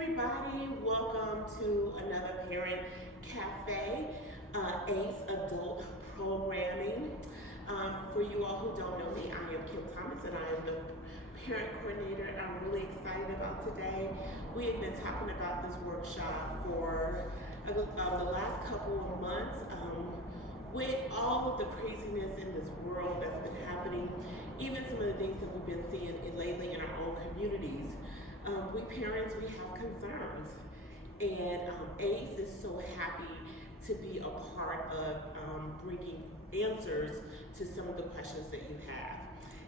everybody, welcome to another Parent Cafe, ACE Adult Programming. For you all who don't know me, I am Kim Thomas and I am the Parent Coordinator. I'm really excited about today. We have been talking about this workshop for the last couple of months. With all of the craziness in this world that's been happening, even some of the things that we've been seeing lately in our own communities, we parents, we have concerns. And ACE is so happy to be a part of bringing answers to some of the questions that you have.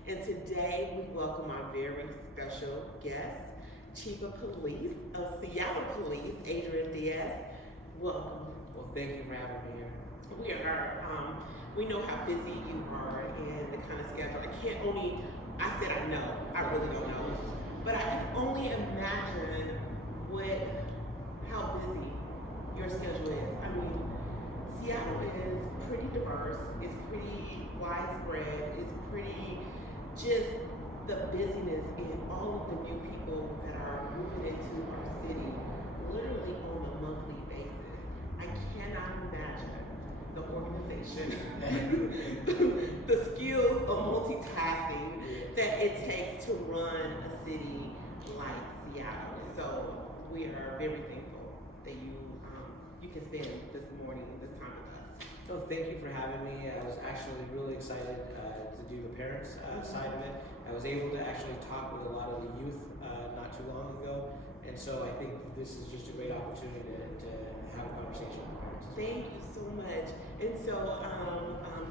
And today we welcome our very special guest, Chief of Police of Seattle Police, Adrian Diaz. Welcome. Well, thank you for having me here. We know how busy you are and the kind of schedule. I know, I really don't know. But I can only imagine how busy your schedule is. I mean, Seattle is pretty diverse, it's pretty widespread, it's pretty just the busyness and all of the new people that are moving into our city literally on a monthly basis. I cannot imagine the organization, the skills of multitasking that it takes to run a city like Seattle. So we are very thankful that you can spend this morning and this time with us. So thank you for having me. I was actually really excited to do the parents side of it. I was able to actually talk with a lot of the youth not too long ago, and so I think this is just a great opportunity to have a conversation with the parents. Thank you so much. And so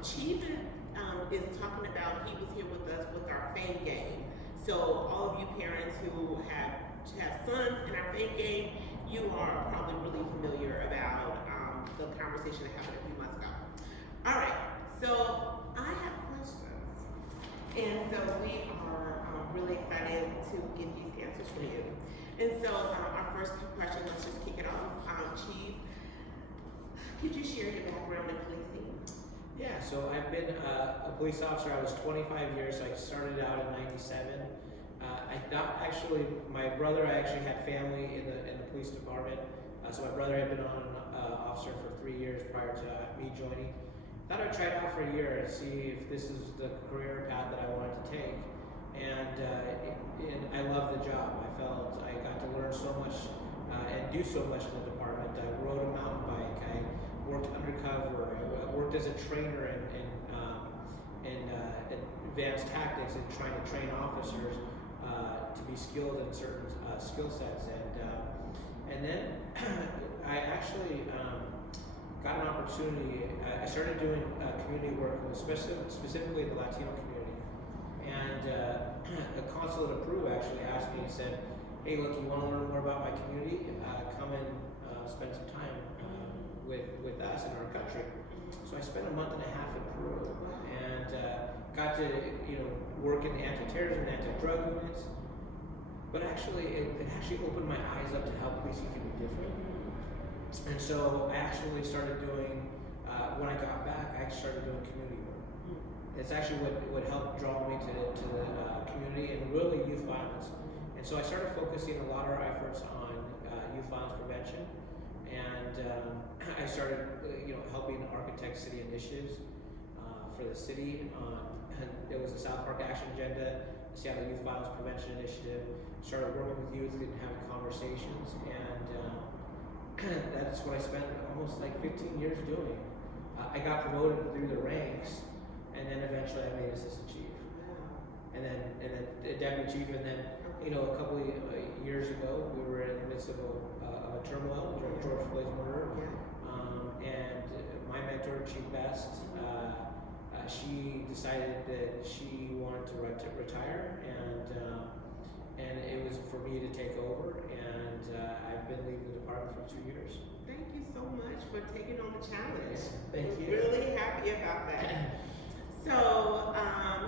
Chief is talking about, he was here with us with our fame game. So all of you parents who have sons in our fame game, you are probably really familiar about the conversation that happened a few months ago. All right, so I have questions. And so we are really excited to get these answers from you. And so our first question, let's just kick it off. Chief, could you share your background in policing? Yeah, so I've been a police officer. I was 25 years. So I started out in '97. I thought actually my brother. I actually had family in the police department. So my brother had been on officer for 3 years prior to me joining. Thought I'd try it out for a year and see if this is the career path that I wanted to take. And I loved the job. I felt I got to learn so much and do so much in the department. I rode a mountain bike. I worked undercover. I worked as a trainer in advanced tactics and trying to train officers to be skilled in certain skill sets. And then I actually got an opportunity. I started doing community work, specifically in the Latino community. And the consulate of Peru actually asked me and said, "Hey, look, you want to learn more about my community? Come and spend some time with us in our country." So I spent a month and a half in Peru and got to work in the anti-terrorism and anti-drug movements. But actually, it actually opened my eyes up to how policing can be different. And so I actually started doing, when I got back, I started doing community work. It's actually what helped draw me to the community and really youth violence. And so I started focusing a lot of our efforts on youth violence prevention. And I started helping architect city initiatives for the city. It was the South Park Action Agenda, the Seattle Youth Violence Prevention Initiative. Started working with youth and having conversations, and that's what I spent almost like 15 years doing. I got promoted through the ranks, and then eventually I made assistant chief, and then deputy chief, and then a couple of years ago we were in the midst of a turmoil during George Floyd's murder, and my mentor, Chief Best, she decided that she wanted to retire, and it was for me to take over, and I've been leading the department for 2 years. Thank you so much for taking on the challenge. Thank you. Really happy about that. So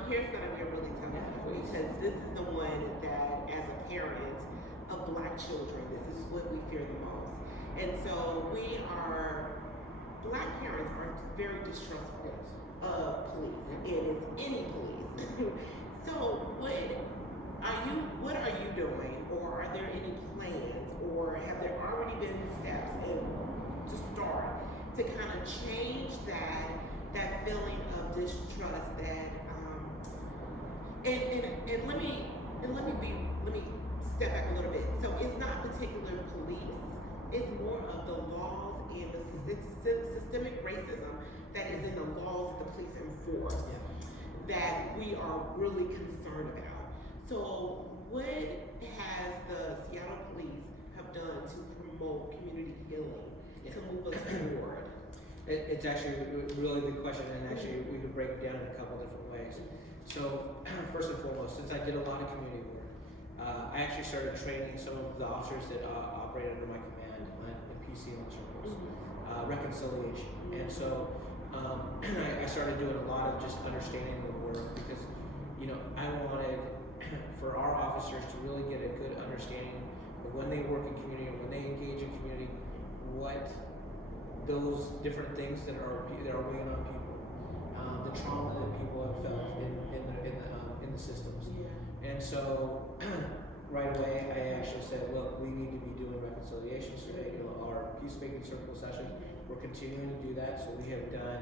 here's going to be a really tough one because this is the one that, as a parent of Black children, this is what we fear the most. And so Black parents are very distrustful of police, and it's any police. So what are you doing, or are there any plans or change that feeling of distrust that and let me step back a little bit. So it's not particular police, it's more of the laws and the systemic racism that is in the laws that the police enforce that we are really concerned about. So what has the Seattle police have done to promote community healing to move us forward? It's actually a really good question, and actually we could break it down in a couple different ways. So first and foremost, since I did a lot of community work, I actually started training some of the officers that operate under my command in PC and circles, reconciliation. And so I started doing a lot of just understanding the work because, I wanted for our officers to really get a good understanding of when they work in community and when they engage in community, what those different things that are weighing on people, the trauma that people have felt in the systems. And so right away I actually said, look, we need to be doing reconciliations today. Our peacemaking circle sessions, we're continuing to do that. So we have done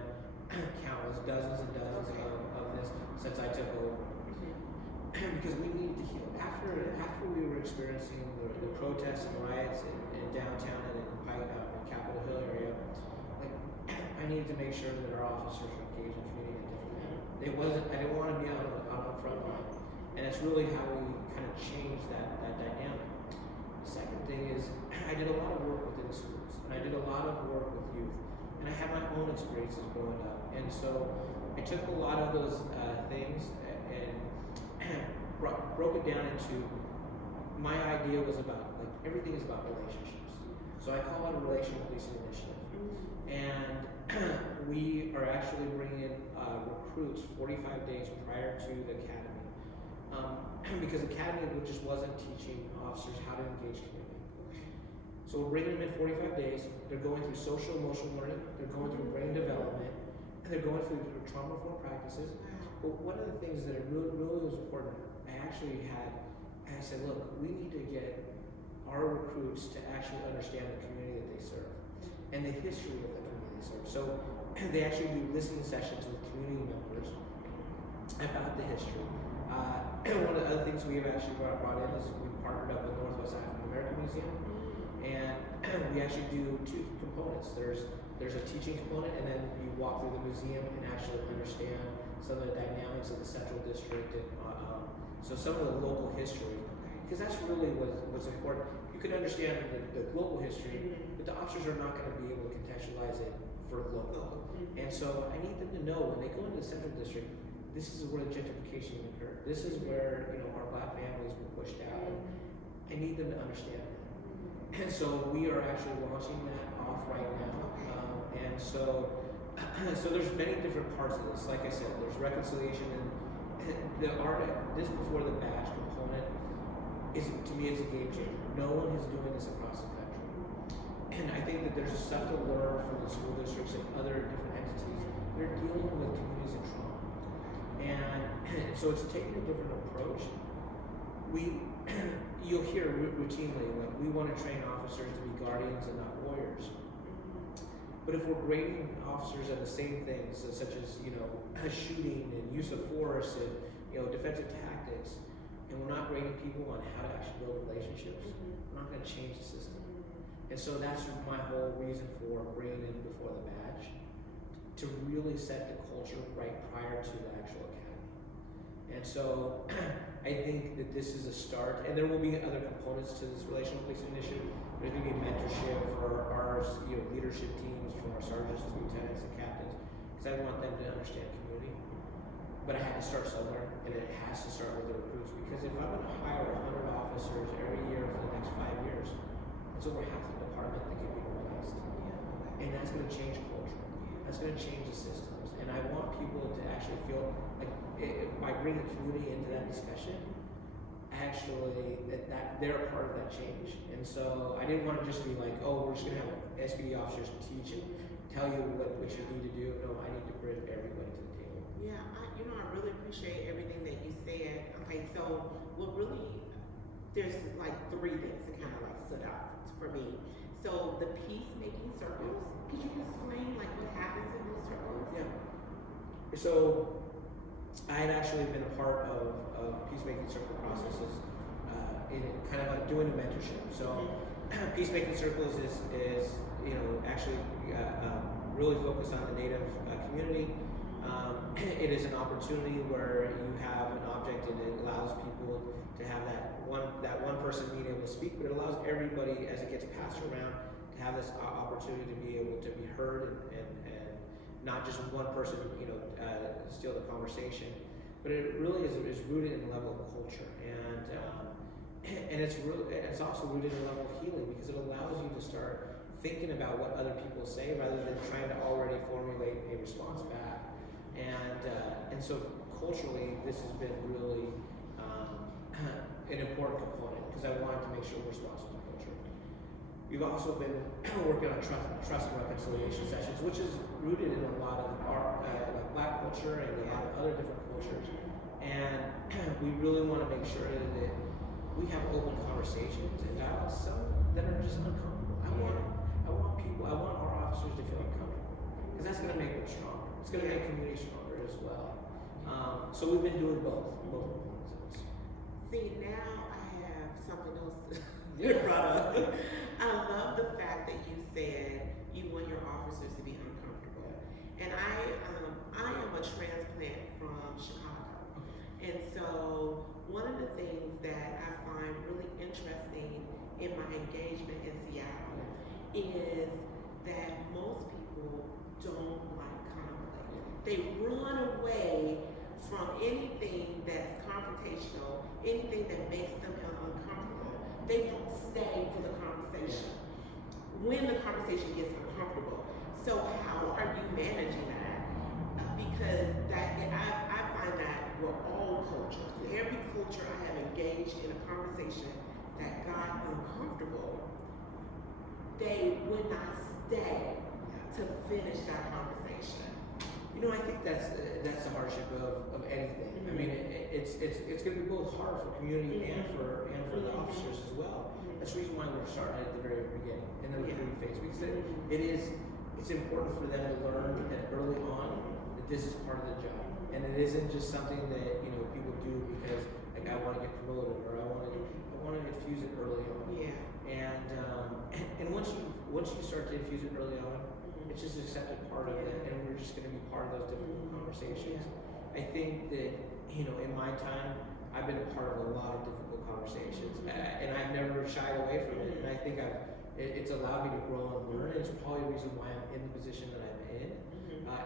countless dozens and dozens of this since I took over. Because we needed to heal. After we were experiencing the protests and riots in downtown and in Capitol Hill area, I needed to make sure that our officers were engaged in community in a different manner. I didn't want to be on the front line. And it's really how we kind of changed that dynamic. The second thing is I did a lot of work within the schools, and I did a lot of work with youth, and I had my own experiences growing up. And so I took a lot of those things and broke it down into, my idea was about, everything is about relationships. So I call it a relational policing initiative. And we are actually bringing in recruits 45 days prior to the academy. Because academy just wasn't teaching officers how to engage community. So we're bringing them in 45 days. They're going through social emotional learning. They're going through brain development. And they're going through trauma informed practices. But one of the things that really was important, I said, look, we need to get our recruits to actually understand the community that they serve and the history of the community they serve. So they actually do listening sessions with community members about the history. One of the other things we have actually brought in is we've partnered up with Northwest African American Museum, and we actually do two components. There's a teaching component, and then you walk through the museum and actually understand some of the dynamics of the Central District, and so some of the local history, because that's really what's important. You can understand the global history, but the officers are not going to be able to contextualize it for local. And so I need them to know when they go into the Central District, this is where the gentrification occurred. This is where our black families were pushed out. I need them to understand that. And so we are actually launching that off right now. And so there's many different parts of this. Like I said, there's reconciliation and this before the badge component to me is a game changer. No one is doing this across the country. And I think that there's stuff to learn from the school districts and other different entities. They're dealing with communities in trauma. And so it's taking a different approach. You'll hear routinely, we want to train officers to be guardians and not warriors. But if we're grading officers on the same things, such as shooting and use of force and defensive tactics, and we're not grading people on how to actually build relationships, we're not going to change the system. And so that's my whole reason for bringing in before the badge, to really set the culture right prior to the actual academy. And so I think that this is a start, and there will be other components to this relational policing initiative. There's going to be mentorship for our leadership teams, from our sergeants, lieutenants, and captains, because I want them to understand community. But I had to start somewhere, and it has to start with the recruits, because if I'm going to hire 100 officers every year for the next 5 years, it's over half the department that can be replaced. And that's going to change culture. That's going to change the systems. And I want people to actually feel like, by bringing community into that discussion, actually that they're a part of that change. And so I didn't want to just be like, oh, we're just going to have SPD officers teach and tell you what you need to do. No, I need to bring everybody to the table. Yeah, I really appreciate everything that you said. Okay, so there's three things that kind of stood out for me. So the peacemaking circles, could you explain like what happens in those circles? Yeah. So I had actually been a part of peacemaking circle processes in kind of like doing a mentorship. So peacemaking circles is actually really focused on the Native community. It is an opportunity where you have an object and it allows people to have that one person being able to speak, but it allows everybody as it gets passed around to have this opportunity to be able to be heard and not just one person steal the conversation. But it really is rooted in a level of culture, and it's also rooted in a level of healing because it allows you to start thinking about what other people say rather than trying to already formulate a response back. And so culturally, this has been really an important component because I wanted to make sure we're responsible to culture. We've also been working on trust and reconciliation sessions, which is rooted in a lot of our like Black culture and a lot of other different cultures. And we really want to make sure that we have open conversations and dialogues, some that are just uncomfortable. I want our officers to feel uncomfortable because that's going to make them stronger. It's going to make community stronger as well. So we've been doing both components of this. See, now I have something else you brought up. I love the fact that you said you want your officers to be uncomfortable. And I am a transplant from Chicago. And so one of the things that I find really interesting in my engagement in Seattle is that most people don't like conflict. They run away from anything that's confrontational, anything that makes them uncomfortable. They won't stay for the conversation when the conversation gets uncomfortable. So how are you managing that? Because I find that we're all cultures. Every culture I have engaged in a conversation that got uncomfortable, they would not stay to finish that conversation. I think that's the hardship of anything. I mean, it's going to be both hard for community and for the officers as well. That's the reason why we're starting at the very beginning in the recruiting phase because it's important for them to learn that early on that this is part of the job, and it isn't just something that people do because like I want to get promoted or I want to infuse it early on. Yeah. And once you start to infuse it early on, it's just an accepted part of it, and we're just going to be part of those difficult conversations. I think that in my time, I've been a part of a lot of difficult conversations, and I've never shied away from it. And I think it's allowed me to grow and learn. And it's probably the reason why I'm in the position that I'm in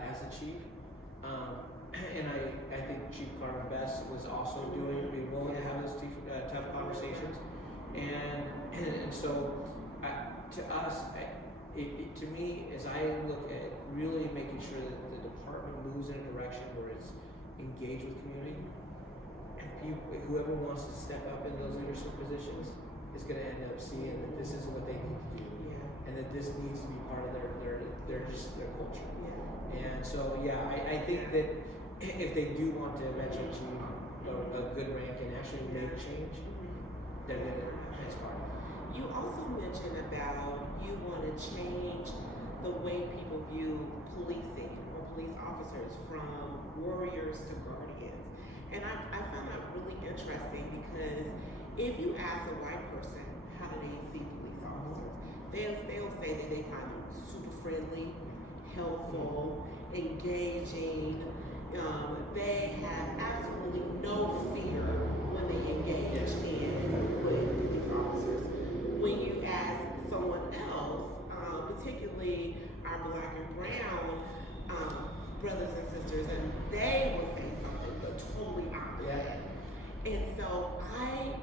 as a chief. And I think Chief Carmen Best was also being willing to have those tough conversations, and so to us. To me, as I look at really making sure that the department moves in a direction where it's engaged with community, and whoever wants to step up in those leadership positions is going to end up seeing that this is what they need to do, and that this needs to be part of their culture. And so, I think that if they do want to eventually achieve a good rank and actually make change, then it's part of it. You also mentioned about you want to change the way people view policing or police officers from warriors to guardians. And I found that really interesting because if you ask a white person how do they see police officers, they'll say that they find them super friendly, helpful, engaging. They have absolutely no fear when they engage with police officers. When you ask someone else, particularly our Black and brown brothers and sisters, and they will say something but totally opposite. And so I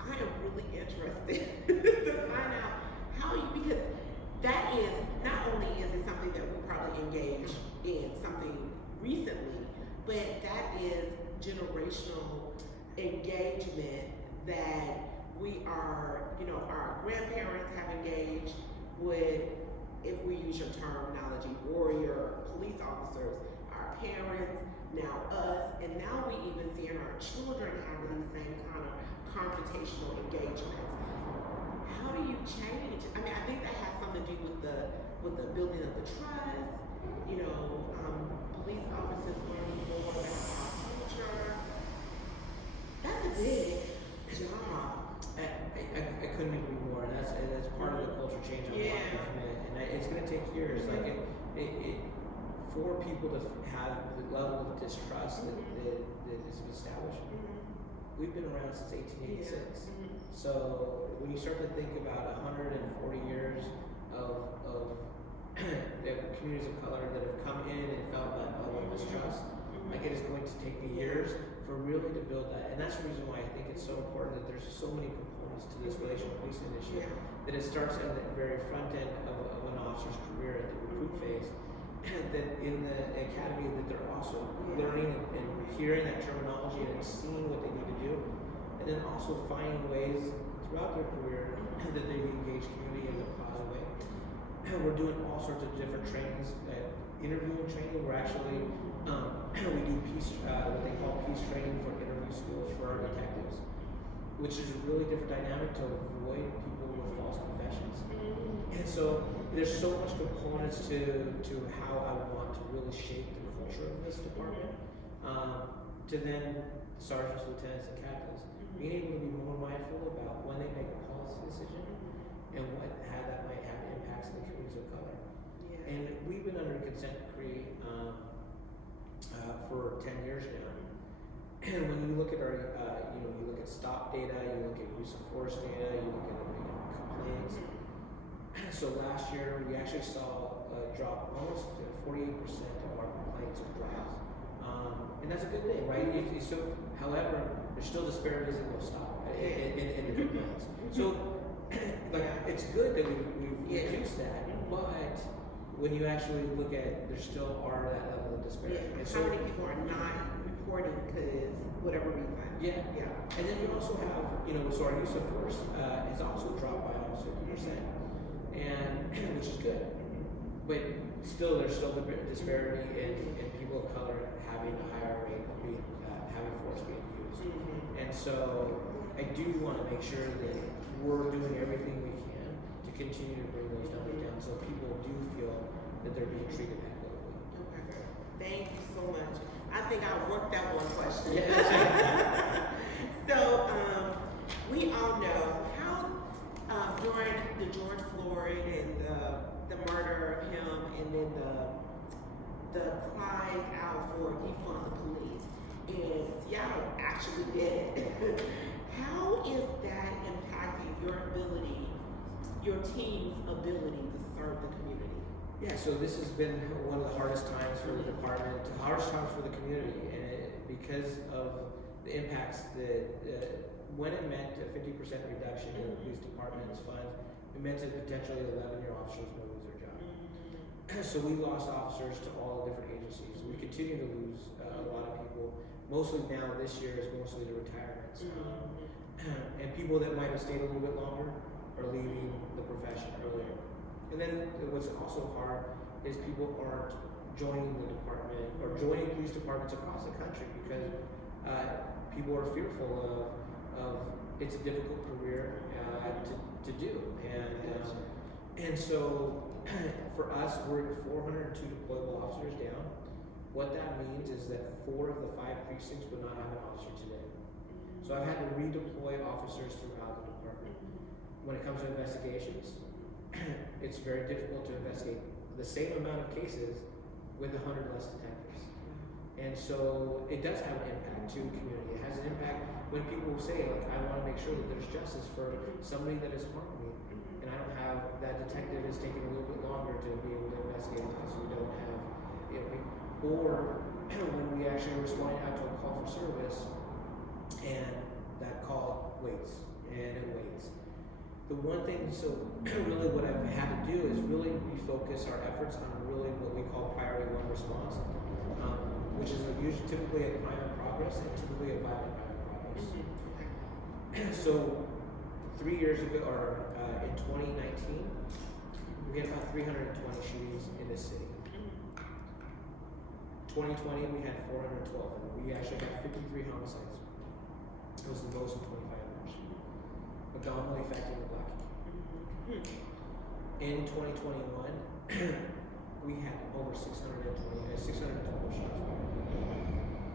am really interested to find out how because that is not only is it something that we probably engage in something recently, but that is generational engagement that we are, our grandparents have engaged with, if we use your terminology, warrior police officers, our parents, now us, and now we even see in our children having these same kind of confrontational engagements. How do you change? I mean, I think that with the building of the trust. You know, police officers learning more about our culture. That's a big job. I couldn't agree more, and that's part of the culture change I want to commit, and it's going to take years. Like it for people to have the level of distrust that is established. We've been around since 1886. So when you start to think about 140 years of communities of color that have come in and felt that level of distrust, like it is going to take me years for really to build that. And that's the reason why I think it's so important that there's so many components to this relational policing initiative. That it starts at the very front end of an officer's career at the recruit phase. That in the academy that they're also learning and hearing that terminology and seeing what they need to do, and then also finding ways throughout their career that they engage community in a positive way. We're doing all sorts of different trainings, interviewing training. We're actually we do what they call peace training for interview skills for our detectives, which is a really different dynamic to avoid people with false confessions. And so there's so much components to how I want to really shape the culture of this department. To then sergeants, lieutenants, and captains, being able to be more mindful about when they make a policy decision and how that might have impacts in the communities of color. And we've been under consent decree for 10 years now. And when you look at our, you look at stop data, you look at use of force data, you look at complaints. So last year we actually saw a drop, almost 48% of our complaints have dropped. And that's a good thing, right? However, there's still disparities in those stop in the complaints. So, like, it's good that we've reduced that, but when you actually look at, there still are that level of disparity. And how many people are not reporting because whatever reason? And then we also have, so our use of force has also dropped by almost 50%, and which is good. But still, there's still the disparity in people of color having a higher rate of having force being used. And so I do want to make sure that we're doing everything we can to continue to bring those numbers down so people do feel that they're being treated equitably. Okay. Thank you so much. I think I worked that one question. So we all know how during the George Floyd and the murder of him, and then the cries out for defund the police, and Seattle actually did it. How is that impacting your team's ability to serve the community? Yeah, so this has been one of the hardest times for the department, hardest times for the community, and because of the impacts that when it meant a 50% reduction in the police department's funds, it meant that potentially 11-year officers will lose their job. So we lost officers to all the different agencies. We continue to lose a lot of people. Mostly now this year is mostly the retirements. And people that might have stayed a little bit longer are leaving the profession earlier. And then what's also hard is people aren't joining the department or joining police departments across the country because people are fearful of it's a difficult career to do. And so for us, we're at 402 deployable officers down. What that means is that 4 of the 5 precincts would not have an officer today. So I've had to redeploy officers throughout the department. When it comes to investigations, it's very difficult to investigate the same amount of cases with 100 less detectives. And so it does have an impact to the community. It has an impact when people say, like, I want to make sure that there's justice for somebody that has harmed me. And I don't have, that detective is taking a little bit longer to be able to investigate because we don't have, or when we actually are responding out to a call for service and that call waits and it waits. The one thing, so really what I've had to do is really refocus our efforts on really what we call priority 1 response, which is usually typically a crime in progress and typically a violent crime in progress. So 3 years ago, or in 2019, we had about 320 shootings in this city. 2020, we had 412, and we actually had 53 homicides. It was the most in 25 years. Predominantly affecting the black community. in 2021, we had over 620 shots fired.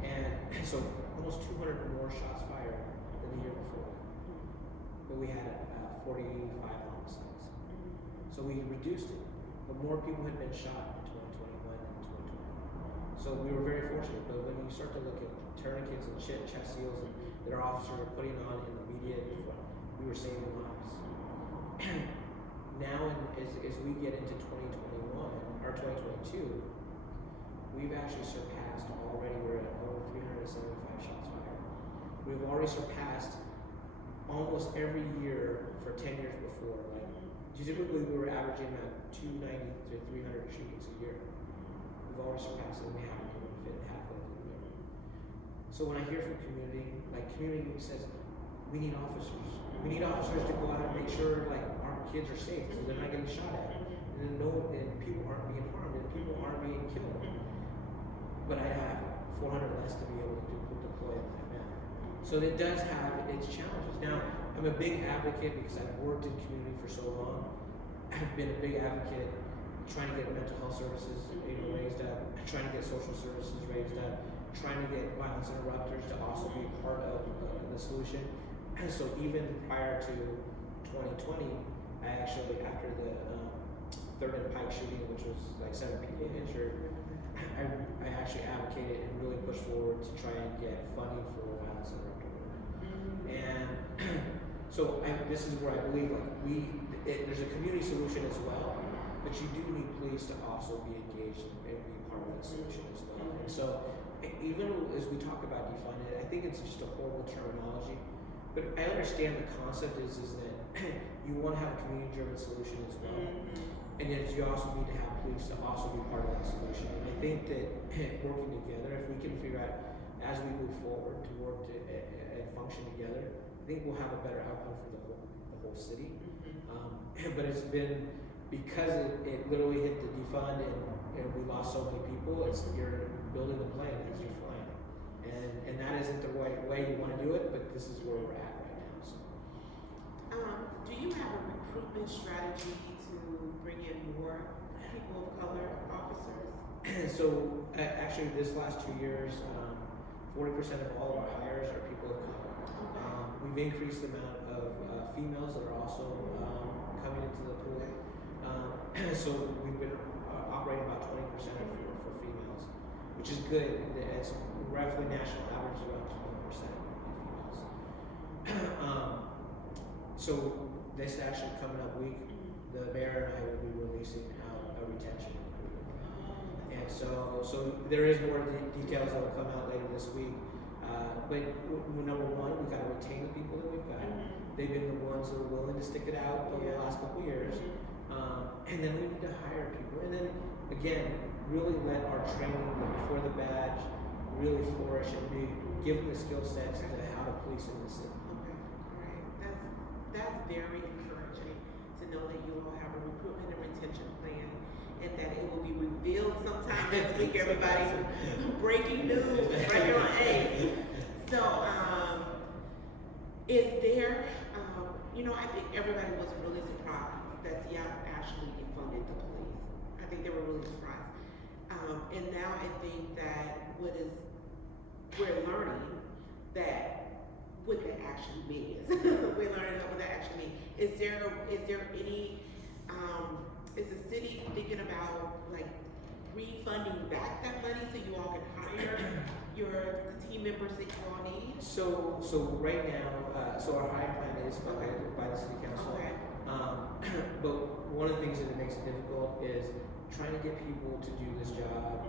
And so almost 200 more shots fired than the year before. But we had 45 homicides. So we reduced it. But more people had been shot in 2021 than 2020. So we were very fortunate. But when you start to look at tourniquets and chest seals that our officers were putting on in the media, we were saving lives. Now, as we get into 2021 or 2022, we've actually surpassed already. We're at over 375 shots fired. We've already surpassed almost every year for 10 years before. Like typically, we were averaging around 290 to 300 shootings a year. We've already surpassed it, and we haven't even fit halfway through the year. So when I hear from community says, we need officers. We need officers to go out and make sure like our kids are safe, so they're not getting shot at, and people aren't being harmed, and people aren't being killed. But I have 400 less to be able to deploy in that manner. So it does have its challenges. Now, I'm a big advocate because I've worked in community for so long. I've been a big advocate trying to get mental health services raised up, trying to get social services raised up, trying to get violence interrupters to also be part of the solution. And so even prior to 2020, I actually, after the 3rd and Pike shooting, which was like 7 people injured, I actually advocated and really pushed forward to try and get funding for violence interrupter work. And so this is where I believe there's a community solution as well, but you do need police to also be engaged and be part of that solution as well. And so even as we talk about defunding it, I think it's just a horrible terminology. But I understand the concept is that you want to have a community-driven solution as well, and yet you also need to have police to also be part of that solution. And I think that working together, if we can figure out as we move forward to work and function together, I think we'll have a better outcome for the whole city. But it's been because it literally hit the defund and we lost so many people. You're building the plane as you're flying. And that isn't the right way you want to do it, but this is where we're at right now. So. Do you have a recruitment strategy to bring in more people of color officers? So actually, this last 2 years, 40% of all of our hires are people of color. Okay. We've increased the amount of females that are also coming into the pool. So we've been operating about 20% for females, which is good. It's roughly national average about 20% females. So this actually coming up week, the mayor and I will be releasing out a retention recruitment. And so there is more details that will come out later this week. But number one, we've got to retain the people that we've got. They've been the ones that are willing to stick it out over the last couple of years. And then we need to hire people. And then again, really let our training before the badge really flourish and be given the skill sets to how to police in the city. Okay, right. That's very encouraging to know that you all have a recruitment and retention plan, and that it will be revealed sometime next week. Everybody, breaking news right here on A. So, is there? I think everybody was really surprised that Seattle actually defunded the police. I think they were really surprised. And now I think that we're learning that what that actually means. We're learning what that actually means. Is there any, is the city thinking about like refunding back that money so you all can hire the team members that you all need? So right now, our hiring plan is funded by the city council. Okay. But one of the things that it makes it difficult is trying to get people to do this job.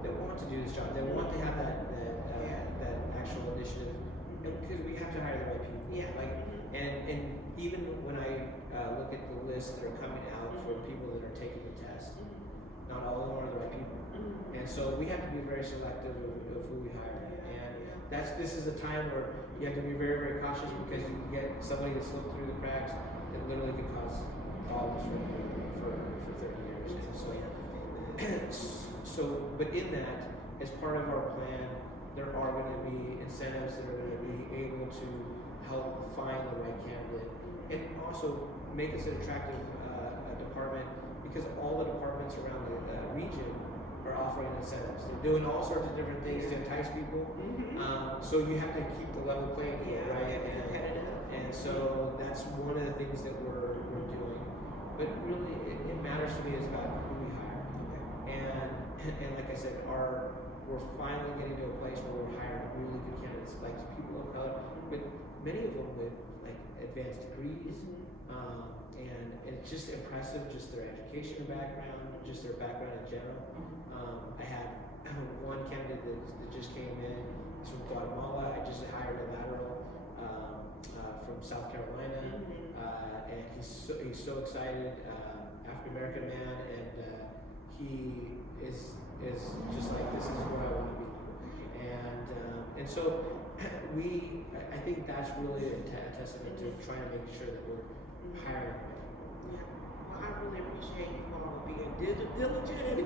That want to do this job. They want to have that actual initiative, because we have to hire the right people. Yeah. And even when I look at the lists that are coming out for people that are taking the test, not all of them are the right people. And so we have to be very selective of who we hire. And this is a time where you have to be very, very cautious, because you can get somebody to slip through the cracks that literally can cause problems for 30 years. And so, but in that, as part of our plan, there are going to be incentives that are going to be able to help find the right candidate, and also make us an attractive department, because all the departments around the region are offering incentives. They're doing all sorts of different things to entice people. So you have to keep the level playing field, right? And so that's one of the things that we're doing. But really, it matters to me is about who we hire. And like I said, we're finally getting to a place where we're hiring really good candidates, like people of color, but many of them with like advanced degrees. And it's just impressive, just their education background, just their background in general. I had one candidate that just came in. He's from Guatemala. I just hired a lateral from South Carolina, and he's so excited. African American man, and he is just like, this is where I want to be. And so I think that's really a testament to trying to make sure that we're hiring. Yeah. Well, I really appreciate you all being diligent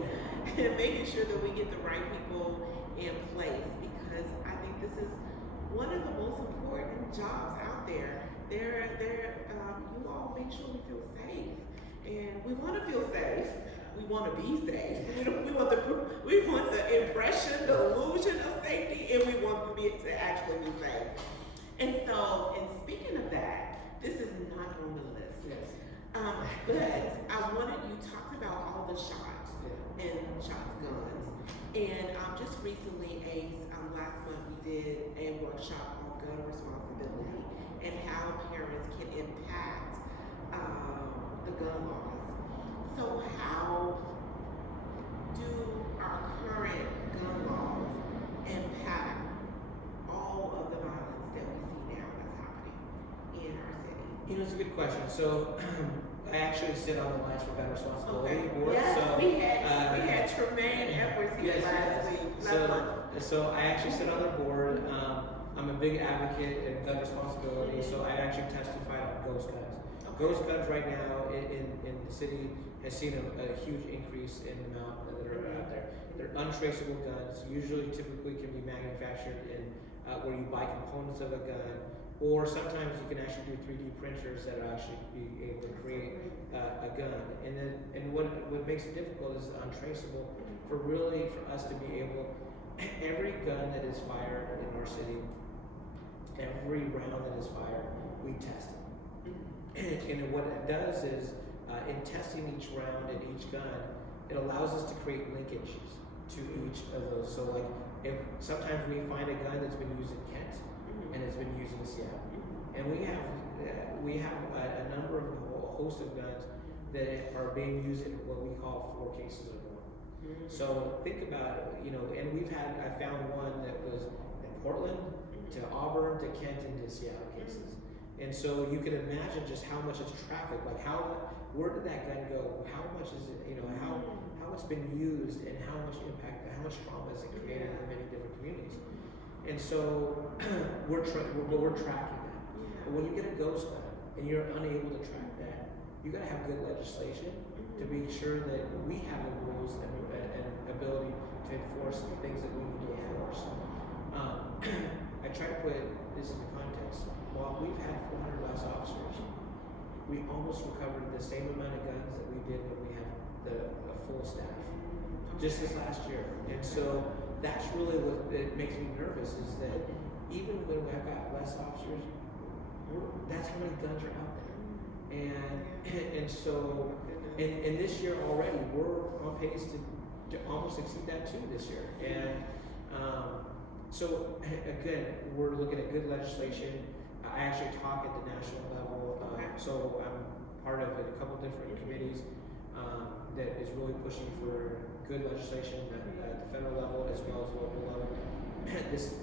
and making sure that we get the right people in place, because I think this is one of the most important jobs out there. You all make sure we feel safe, and we want to feel safe. We want to be safe. We want the impression, the illusion of safety, and we want to actually be safe. And so, and speaking of that, this is not on the list. Yes. But I wanted, you talked about all the shots and shots guns, and just recently, last month we did a workshop on gun responsibility and how parents can impact the gun laws. So how do our current gun laws impact all of the violence that we see now that's happening in our city? You know, it's a good question. So I actually sit on the Alliance for Gun Responsibility board. Yes, so, we had Tremaine Edwards here last month. So I actually sit on the board. I'm a big advocate in gun responsibility, so I actually testified on ghost guns. Ghost guns right now in the city has seen a huge increase in the amount that are out there. They're untraceable guns, typically can be manufactured in where you buy components of a gun, or sometimes you can actually do 3D printers that are actually be able to create a gun. And what makes it difficult is untraceable for us to be able, every gun that is fired in our city, every round that is fired, we test it. And what it does is, in testing each round and each gun, it allows us to create linkages to each of those. So like, if sometimes we find a gun that's been used in Kent and it's been used in Seattle, and we have a number of a host of guns that are being used in what we call 4 cases or more. So think about it, and I found one that was in Portland to Auburn to Kent and to Seattle cases. And so you can imagine just how much it's trafficked, like where did that gun go? How much is it, how it's been used, and how much impact, how much trauma has it created in many different communities. And so we're tracking that. But when you get a ghost gun and you're unable to track that, you gotta have good legislation to be sure that we have the rules and ability to enforce the things that we need to enforce. I try to put this into context. While we've had 400 less officers, we almost recovered the same amount of guns that we did when we had a full staff, just this last year. And so that's really what it makes me nervous, is that even when we have got less officers, that's how many guns are out there. And so, and this year already, we're on pace to almost exceed that too this year. And so again, we're looking at good legislation. I actually talk at the national level, so I'm part of a couple different committees that is really pushing for good legislation at the federal level as well as local level.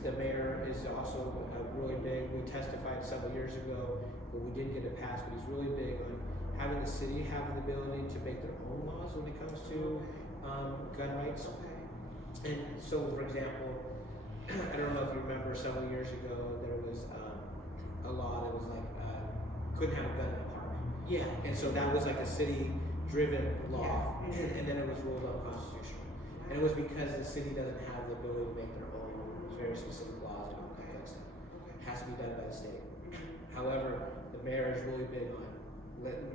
The mayor is also really big. We testified several years ago, but we didn't get it passed, but he's really big on having the city have the ability to make their own laws when it comes to gun rights. And so, for example, I don't know if you remember several years ago, there was a law that was like, couldn't have a gun in the park. Yeah. And so that was like a city-driven law, and then it was ruled unconstitutional. And it was because the city doesn't have the ability to make their own very specific laws about that kind of stuff. It has to be done by the state. However, the mayor is really big on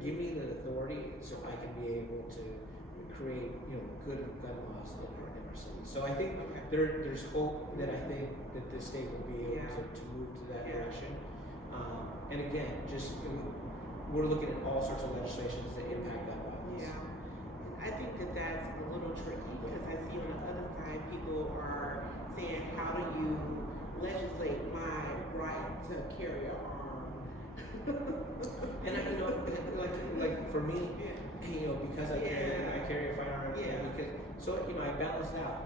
give me the authority so I can be able to create, good gun laws in our city. So I think there's hope that I think that the state will be able to move to that direction. And again, we're looking at all sorts of legislations that impact gun violence. Yeah. I think that's a little tricky because I see on the other side people are saying, how do you legislate my right to carry an arm? And like for me, because I carry a firearm, I balance it out.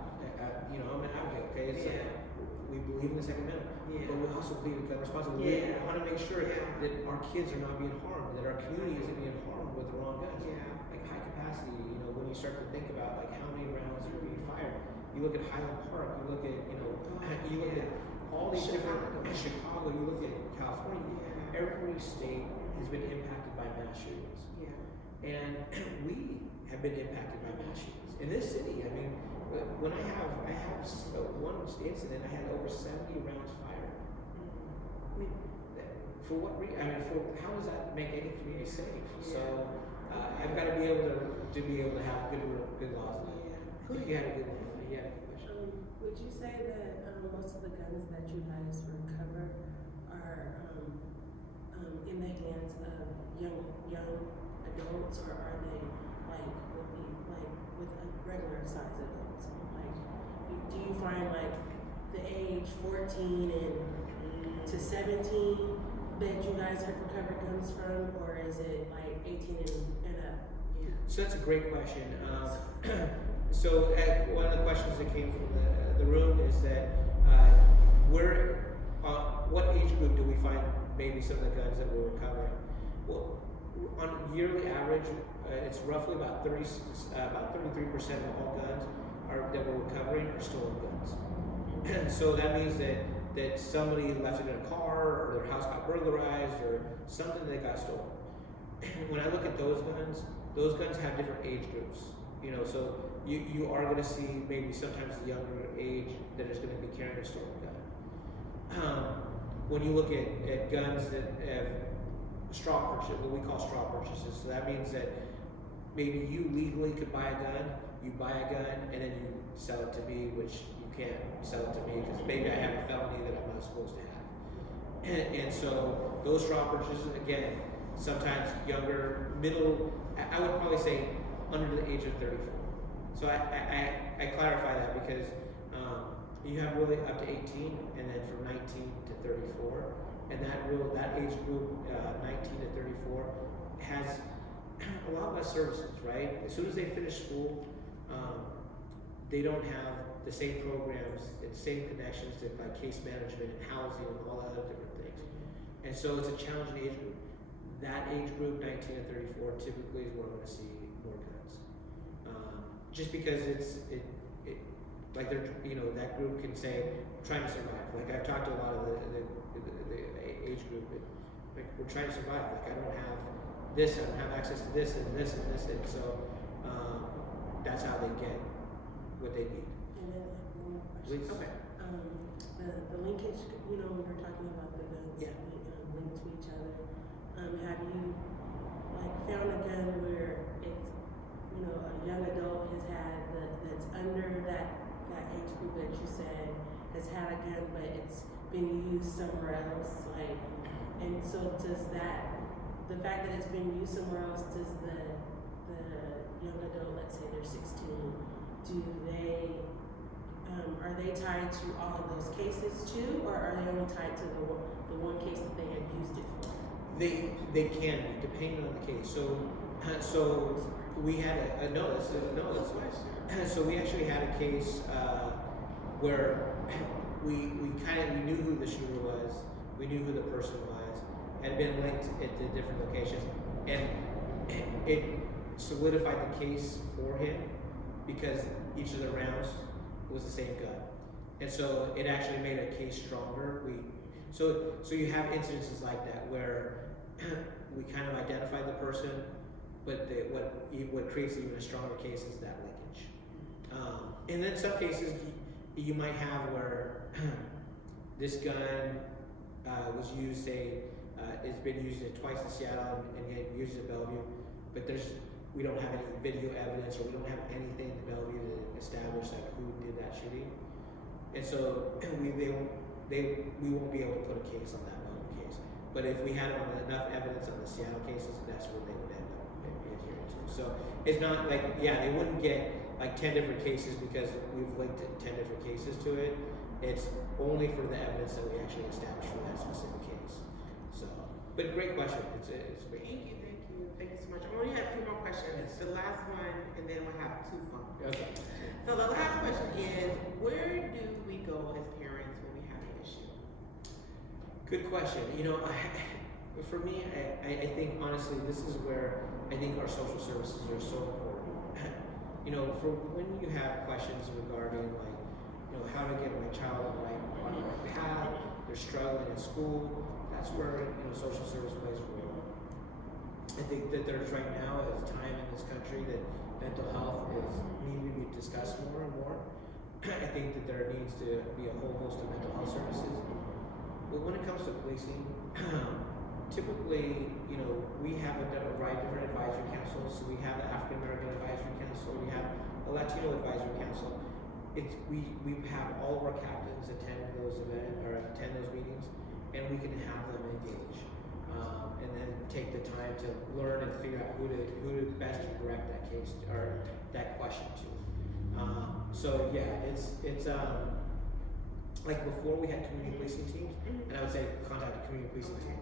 I'm an advocate. Okay, it's we believe in the Second Amendment, but we also believe in gun responsibility. We want to make sure that our kids are not being harmed, that our community isn't being harmed with the wrong guns. Like high capacity. When you start to think about like how many rounds are being fired, you look at Highland Park, you look at you look at all these different Chicago, you look at California. Every state has been impacted by mass shootings. And we have been impacted by mass shootings. In this city, I mean, when I have one incident, I had over 70 rounds fired. For what reason? How does that make any community safe? So I've got to be able to have good laws. I think you had a good question. Would you say that most of the guns that you guys recover are in the hands of young adults, or are they with regular size adults? Do you find the age 14 to 17 that you guys have recovered guns from, or is it 18 and up? So that's a great question. So one of the questions that came from the room is that what age group do we find maybe some of the guns that we're recovering? Well, on yearly average, it's roughly about 33% of all guns that we're recovering are stolen guns. So that means that somebody left it in a car, or their house got burglarized, or something that got stolen. When I look at those guns have different age groups. So you are going to see maybe sometimes the younger age that is going to be carrying a stolen gun. When you look at guns that have straw purchase, what we call straw purchases, so that means that maybe you legally could buy a gun, you buy a gun, and then you sell it to me, which you can't sell it to me because maybe I have a felony that I'm not supposed to have. And so those straw purchases, again, sometimes younger, middle, I would probably say under the age of 34. So I clarify that because you have really up to 18, and then from 19 to 34, and that age group, 19 to 34, has a lot less services, right? As soon as they finish school, they don't have the same programs and same connections to case management and housing and all other different things. And so it's a challenging age group. That age group, 19 to 34, typically is where we're going to see more guns. Just because that group can say, trying to survive. I've talked to a lot of the age group, we're trying to survive. I don't have this, I don't have access to this and this and this, and so that's how they get what they need. And then one more question. Please. Okay. The linkage, when we're talking about the guns, linked to each other. Have you found a gun where it's a young adult has had that's under that age group that you said has had a gun, but it's been used somewhere else, and so does the fact that it's been used somewhere else, does the young adult, let's say they're 16, are they tied to all of those cases too, or are they only tied to the one case that they had used it for? They can be, depending on the case. So we had so we actually had a case where we knew who the shooter was, we knew who the person was, had been linked at the different locations, and it solidified the case for him because each of the rounds was the same gun, and so it actually made a case stronger. So you have incidences like that where we kind of identify the person, but what creates even a stronger case is that linkage. And then some cases you might have where this gun was used, say, It's been used twice in Seattle and yet used in Bellevue, but we don't have any video evidence, or we don't have anything in Bellevue to establish like who did that shooting, and so we won't be able to put a case on that Bellevue case. But if we had enough evidence on the Seattle cases, that's where they would end up adhering to. So it's not like, yeah, they wouldn't get like 10 different cases because we've linked 10 different cases to it. It's only for the evidence that we actually established for that specific case. So, but great question. It's great. Thank you so much. I only have a few more questions. The last one, and then we'll have two fun. Okay. So the last question is, where do we go as parents when we have an issue? Good question. For me, I think honestly, this is where I think our social services are so important. For when you have questions regarding how to get my child on the right path, they're struggling in school, that's where social service plays a role. I think that there's right now a time in this country that mental health is needing to be discussed more and more. I think that there needs to be a whole host of mental health services. But when it comes to policing, typically, we have a variety of different advisory councils. So we have the African American Advisory Council, we have a Latino Advisory Council. We have all of our captains attend those meetings, and we can have them engage, and then take the time to learn and figure out who to best direct that case or that question to. So yeah, it's like before we had community policing teams, and I would say contact the community policing team,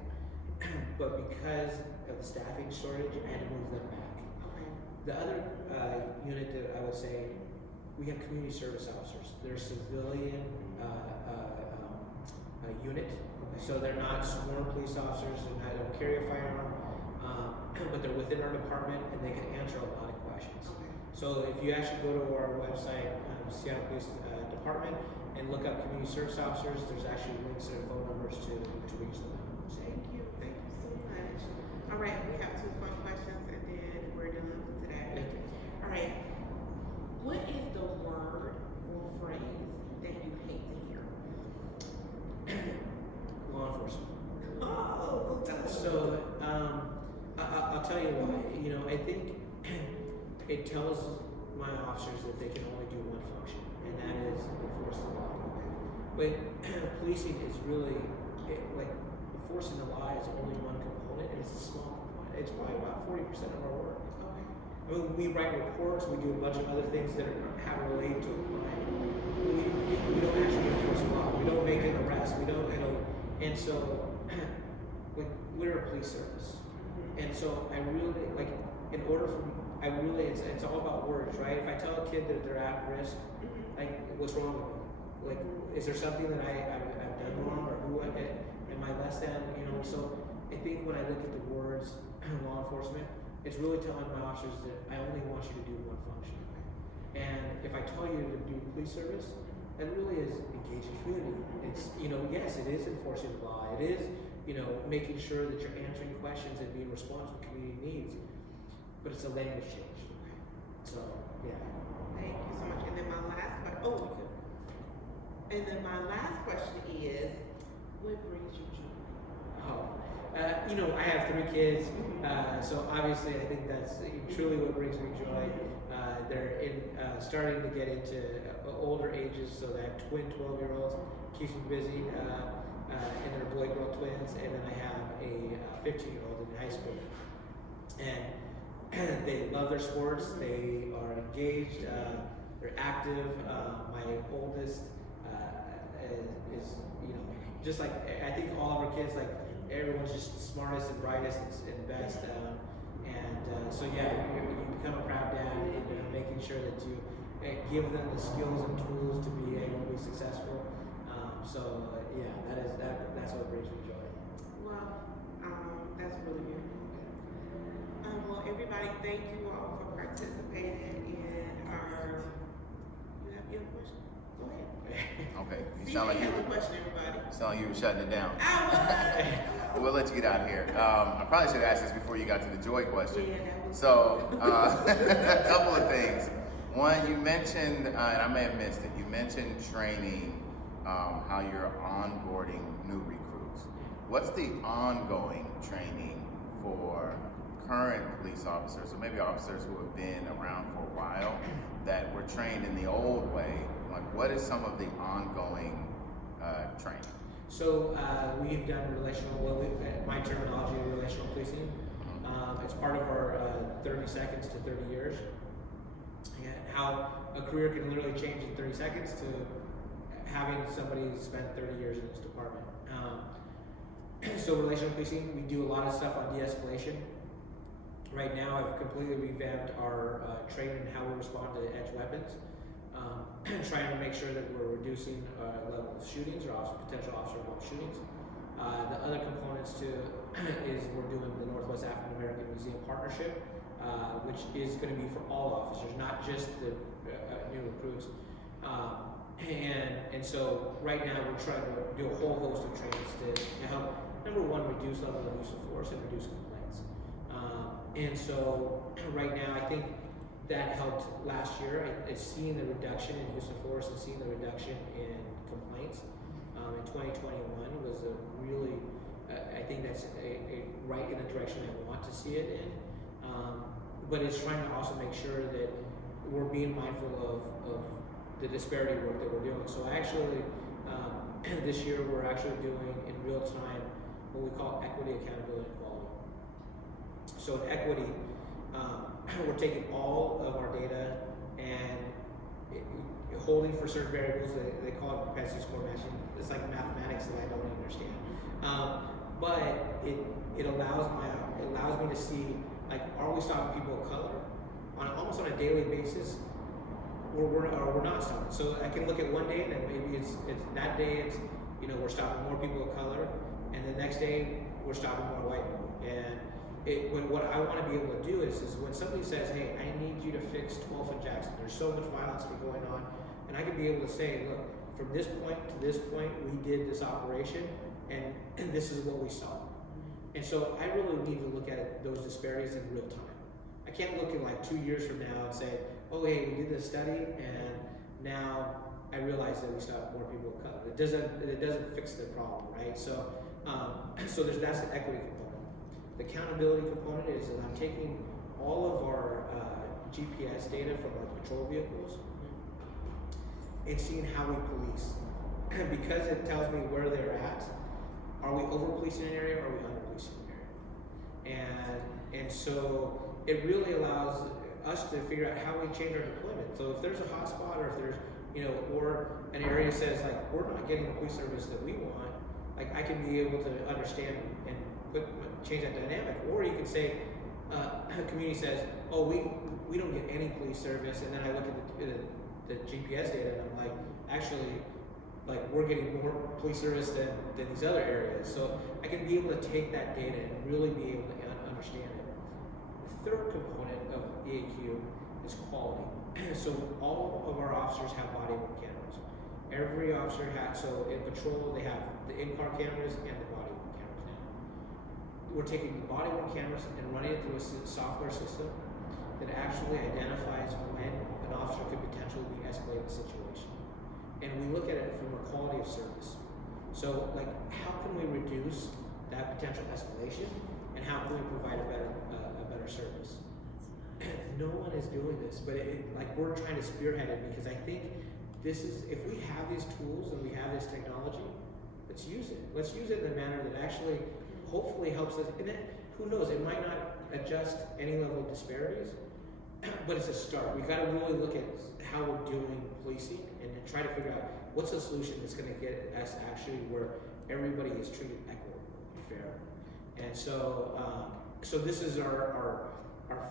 but because of the staffing shortage, I had to move them back. The other unit that I would say, we have community service officers. They're a civilian unit, so they're not sworn police officers, and I don't carry a firearm, but they're within our department and they can answer a lot of questions. So if you actually go to our website, Seattle Police Department, and look up community service officers, there's actually links and phone numbers to reach them. Thank you so much. All right, we have two fun questions and then we're done for today. All right. What is the word or phrase that you hate to hear? Law enforcement. Oh, tell us. So, I'll tell you why. I think it tells my officers that they can only do one function, and that is enforce the law. But policing is really, like, enforcing the law is only one component, and it's a small component. It's probably about 40% of our work. I mean, we write reports, we do a bunch of other things that have related to a crime. We don't actually enforce law. We don't make an arrest. We don't, and so, like, we're a police service. And so I really, like, in order for, it's all about words, right? If I tell a kid that they're at risk, like, what's wrong with me? Like, is there something that I've done wrong, or who am I less than, So I think when I look at the words law enforcement, it's really telling my officers that I only want you to do one function. And if I tell you to do police service, that really is engaging community. It's, yes, it is enforcing the law. It is, making sure that you're answering questions and being responsive to community needs. But it's a language change. So, yeah. Thank you so much. And then my last question is, what brings you joy? I have 3 kids, so obviously I think that's truly what brings me joy. They're starting to get into older ages, so I have twin 12-year-olds, keeps me busy, and they're boy-girl twins, and then I have a 15-year-old in high school. And they love their sports, they are engaged, they're active. My oldest is, just like, I think all of our kids, like, everyone's just the smartest and brightest and best, so yeah, you become a proud dad, and making sure that you give them the skills and tools to be able to be successful. Yeah, that's what brings me joy. Well, that's really beautiful. Well, everybody, thank you all for participating in our. You have your question? Go ahead. Okay. See, you have a question, everybody. Sound like you were shutting it down. We'll let you get out of here. I probably should have asked this before you got to the joy question. Yeah, that was so, a couple of things. One, you mentioned, and I may have missed it, you mentioned training, how you're onboarding new recruits. what's the ongoing training for current police officers, or maybe officers who have been around for a while that were trained in the old way? Like, what is some of the ongoing training? So we've done my terminology, relational policing. It's part of our 30 seconds to 30 years, and how a career can literally change in 30 seconds to having somebody spend 30 years in this department. So relational policing, we do a lot of stuff on de-escalation. Right now, I've completely revamped our training and how we respond to edge weapons, trying to make sure that we're reducing level of shootings or potential officer-involved shootings. The other components to is we're doing the Northwest African American Museum Partnership, which is going to be for all officers, not just the new recruits. And so right now we're trying to do a whole host of trainings to help, number one, reduce level of use of force and reduce complaints. And so right now I think that helped last year. It's seeing the reduction in use of force and seeing the reduction in complaints. In 2021 was a really, I think that's a right in the direction I want to see it in. But it's trying to also make sure that we're being mindful of the disparity work that we're doing. So actually, this year we're actually doing in real time what we call equity, accountability, and quality. So in equity, we're taking all of our data and holding for certain variables. They call it propensity score matching. It's like mathematics that I don't understand. But it allows me to see, like, are we stopping people of color almost on a daily basis, or we're not stopping. So I can look at one day and then maybe it's that day it's we're stopping more people of color, and the next day we're stopping more white people. And what I want to be able to do is when somebody says, hey, I need you to fix 12th and Jackson, there's so much violence going on, and I can be able to say, look, from this point to this point, we did this operation, and this is what we saw. And so I really need to look at those disparities in real time. I can't look at like 2 years from now and say, oh, hey, we did this study, and now I realize that we stopped more people of color. It doesn't fix the problem, right? So that's the equity component. The accountability component is that I'm taking all of our GPS data from our patrol vehicles and seeing how we police. Because it tells me where they're at, are we over policing an area or are we under policing an area? And so it really allows us to figure out how we change our deployment. So if there's a hot spot, or if there's, or an area says like, we're not getting the police service that we want, like I can be able to understand and change that dynamic. Or you can say, a community says, oh, we don't get any police service, and then I look at the GPS data and I'm like, actually, like we're getting more police service than these other areas. So I can be able to take that data and really be able to understand it. The third component of EAQ is quality. So all of our officers have body worn cameras. Every officer has, so in patrol they have the in-car cameras and the body worn cameras now. We're taking the body worn cameras and running it through a software system that actually identifies when an officer could potentially be escalating the situation. And we look at it from a quality of service. So like, how can we reduce that potential escalation, and how can we provide a better service? No one is doing this, but like we're trying to spearhead it, because I think this is, if we have these tools and we have this technology, let's use it. Let's use it in a manner that actually hopefully helps us. And who knows, it might not adjust any level of disparities, but it's a start. We've got to really look at how we're doing policing and try to figure out what's the solution that's going to get us actually where everybody is treated equitably, fair. And so, so this is our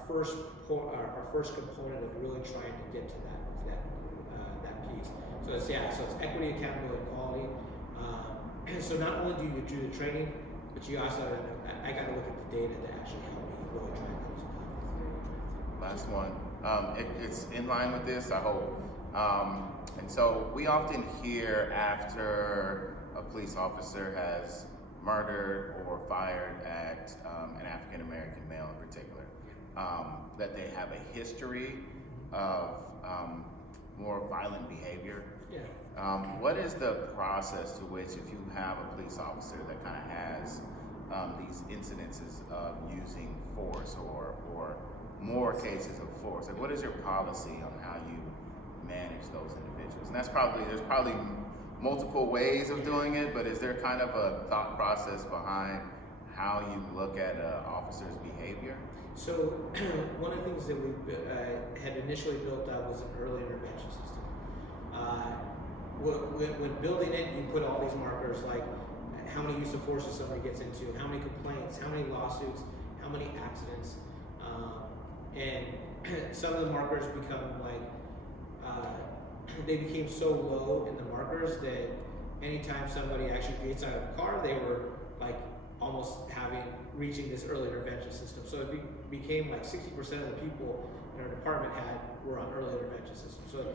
first component of really trying to get to that piece. So it's equity, accountability, and quality. And so not only do you do the training, but you also I got to look at the data to actually help me really track those. Last one. It's in line with this, I hope. And so we often hear after a police officer has murdered or fired at an African American male in particular, that they have a history of more violent behavior. Yeah. What is the process to which, if you have a police officer that kind of has these incidences of using force or more cases of force, like what is your policy on how you manage those individuals? And there's probably multiple ways of doing it, but is there kind of a thought process behind how you look at an officer's behavior? So one of the things that we had initially built out was an early intervention system. When building it, you put all these markers like how many use of forces somebody gets into, how many complaints, how many lawsuits, how many accidents, and some of the markers become like they became so low in the markers that anytime somebody actually gets out of the car, they were like almost reaching this early intervention system. So it became like 60% of the people in our department were on early intervention system. So